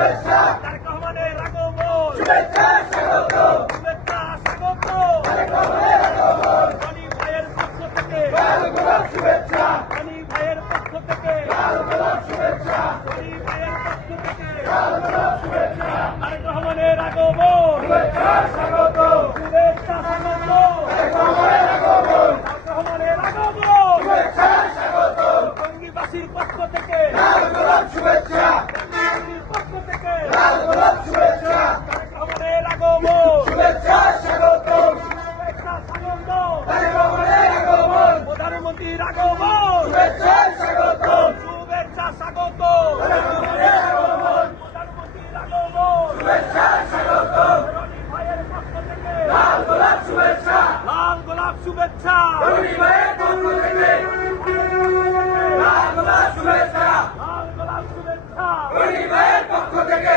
তারেক রহমানের আগমন, শুভেচ্ছা স্বাগত, রনি ভাইয়ের পক্ষ থেকে, রনি ভাইয়ের পক্ষ থেকে, রনি ভাইয়ের পক্ষ থেকে তারেক রহমানের আগমন, শুভেচ্ছা স্বাগত, তারেক রহমানের আগমন, টঙ্গীবাসীর পক্ষ থেকে, টঙ্গীবাসীর পক্ষ থেকে তারেক রহমানের আগমন, শুভেচ্ছা স্বাগত, প্রধানমন্ত্রীর আগমন, শুভেচ্ছা স্বাগত, প্রধানমন্ত্রীর আগমন, শুভেচ্ছা স্বাগত, রনি ভাইয়ের পক্ষ থেকে লাল গোলাপ শুভেচ্ছা, লাল গোলাপ শুভেচ্ছা, রনি ভাইয়ের পক্ষ থেকে লাল গোলাপ শুভেচ্ছা, লাল গোলাপ শুভেচ্ছা, রনি ভাইয়ের পক্ষ থেকে